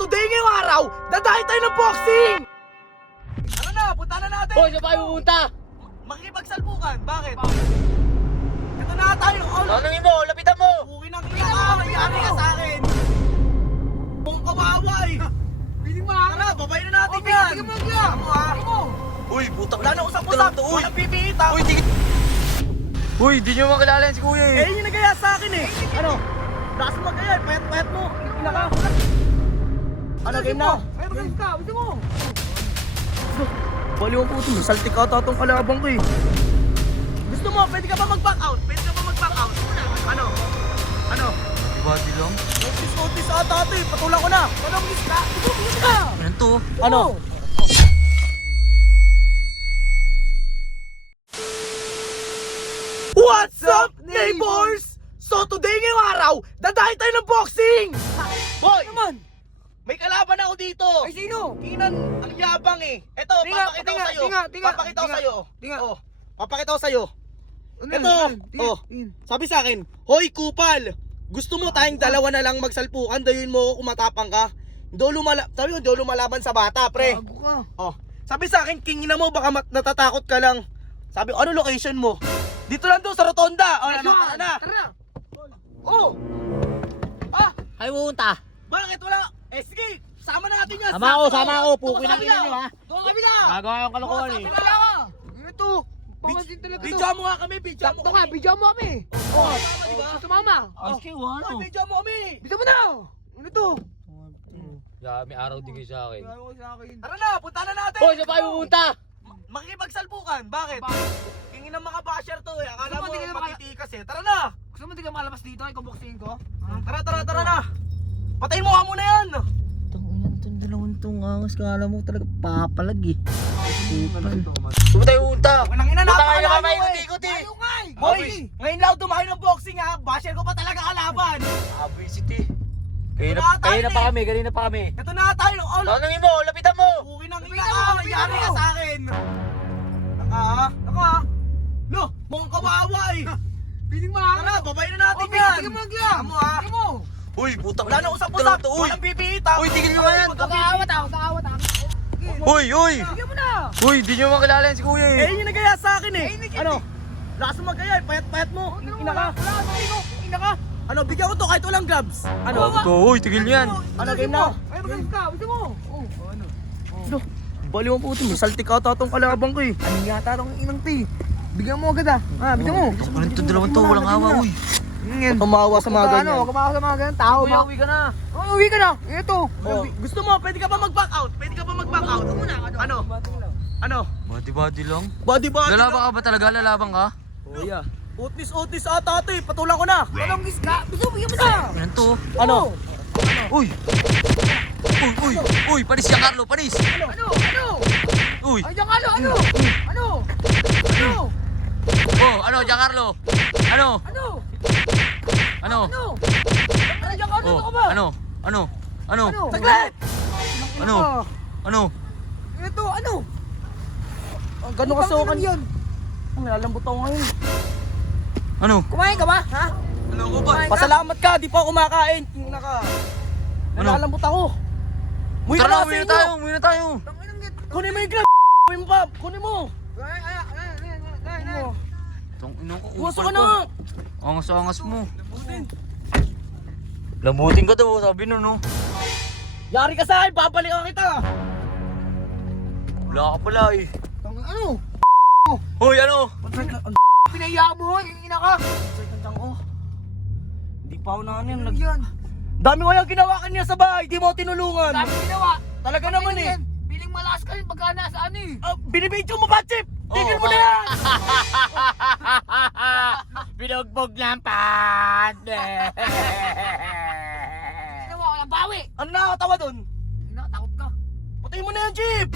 today ngayong araw, dadahin tayo ng boxing! Ano na, punta na natin! Boy, saan pa kayo pupunta? Makikipagsalpukan, bakit? Ito na tayo! Tanongin mo, lapitan mo! Uwi ng mayari ka sa akin! Buong kawawa eh! Tara, babay na natin yan! Sige mo, Ano ha? Uy, putak Wala na usap-usap! Walang pipihita! Uy, Uy, di nyo makilala yan si kuya Eh, yun yung nagaya sa akin eh! Ano? Lakas mo magaya, payat-payat mo! Ina ka! Ano, game na? Game ka, gusto mo? Baliw po ito, saltik ata itong kalabang ko eh. Gusto mo, pwede ka ba mag-back out? Pwede ka ba mag-back out? Ano? Ano? Body lang? Otis ata ito eh, patulang ko na! Ano, bilis ka? Bilis ka! Ano to? Ano? What's up, neighbors? So today ngayong araw, dadahin tayo ng boxing! Boy! Naman! May kalaban ako dito! Ay, sino? Tingnan, ang yabang eh. Eto, Tinga, papakita ko tinga, sa'yo. tinga, tinga, Papakita ko tinga, sa'yo. tinga. Oh, papakita ko sa'yo. Ano Ito, oh. Sabi sa akin, Hoy Kupal, gusto mo tayong dalawa na lang magsalpukan, dayuin mo ako kung matapang ka? Sabi ko, di lumalaban sa bata, pre. Bago ka. Oh, sabi sa akin, kingina mo, baka natatakot ka lang. Sabi, ano location mo? Dito lang doon sa Rotonda. Oh, ano, tara na. Tara! Oh, Kayo pupunta? bakit wala? Eh sige, sama natin yan. Sama ako, sama ako. Doon Pukin sa ang kabila. ina nyo, ha? Doon sa kabila. Gagawa yung kalokohan eh. Wala ka! Ito! Pangasin talaga to. Bidyo mo nga kami, bidyo mo Sakto ka, bidyo mo kami! Oh, Sumama! Aski, Oh, ano? bidyo mo kami. Bidyo mo na! Ano to? Yeah, may araw din kayo sa akin. Tara na, punta na natin. Boy, saan pa kayo pupunta? Makikipagsalpukan, bakit? Kingin ng mga basher to eh. Akala Gusto mo, mo di ka na matitikas eh. Tara na. Gusto mo di ka makalabas dito? Ikaw boxing ko? Tara na. Patayin mo nga muna yan. Itong dalawang itong angas ka, alam mo talaga papalag eh. Saan tayo pupunta? Nang ina, Punta kayo napakalayo kami, eh. ikot-ikot eh. Ayaw nga eh! Hoy, ngayon lang dumayo ng boxing ha. Basher ko pa talaga kalaban. Abisity. Kanina pa kami. Ito na tayo. Oh, Tanongin mo, lapitan mo! uwi ng ina Lapitan mo, ka. lapitan Mayari mo. ka sa akin. Naka. Lo, mukhang kawawa eh. Piling Tara, babay na natin Okay, yan. sige mo, Glam! Amo ha. Sige mo! Uy, putak Wala na usap-usap. Uy, Walang pipihita. Uy, tigil nyo nga yan. Mag-aawat ako! Uy! Sige mo na! Uy, di nyo makilala yan si kuya Eh, eh. yun yung nagaya sa akin eh. Eh, hindi- Ano? Lakas mo magaya eh. Payat-payat mo. Ina ka. Wala ka sa'yo! Ina ka! Ano, bigyan ko to kahit walang gloves. Ano? Uy, tigil nyo yan. Ano, game na? Ay, magalis ka! Gusto mo! Baliw ang puto. Saltik ata itong kalabang ko eh. Ano yata itong inang ti? Bigyan mo agad ah! Bigyan mo! Ano itong dalawang to, walang awa, uy. Yan! Tumawa sa mga ganyan. Huwag ka sa mga ganyan tao Uy, ba? uwi ka na. Uwi ka na! Ito! Oh, gusto mo, pwede ka ba mag-back out? Pwede ka ba mag-back out? Ano? Ano? Body lang. Body. Lalabang ka ba talaga? Lalabang ka? Oh, yeah. Utis ata ito eh. Patulang ko na. Anong gis ka? Gusto mo, bigyan mo na! Ano to? Ano? Uy! Uy! Panis yan, Carlo! Panis! Ano? Uy! Ay, Giancarlo! Ano? Ano? Oh, ano, Giancarlo? Ano? Ano? Ano? Ano? Ano, Giancarlo? Oh, Ano ka ba? ano? Ano? Ano? Saglit! Ano? Ano? Ito, ano? Ang gano'n kasukan yan? Ang nalalambot ako ngayon. Ano? Kumain ka ba? Ha? Ano ko ba? Pasalamat ka, di pa ako kumakain. Tingnan ka. Nalalambot ako. Muwi ka Tara na na, sa inyo. umuwi na tayo. Tangin ang git. Kunin mo yung glove. Kunin mo pa. Kunin mo. Itong ino ko. Pumasok ka na nga. Angas-angas mo. Lambutin ka daw, sabi nun, no? Yari ka sa akin, babalikan kita. Wala ka pala eh. Tangin ano? Hoy, ano? Pinaya mo, yung ina ka. Hindi pa ako na ano yan. Yan. Dami ko yung ginawa kanya sa bahay, di mo ako tinulungan. Dami ginawa. Talaga naman eh. Piling malakas ka rin pagka nasa ano eh. Binibidyo mo ba, Chip? Tigil mo na yan! Binugbog lang pad. Ginawa ko ng bawi. Ano nakakatawa doon? Nakatakot ka. Patayin mo na yan, Chip!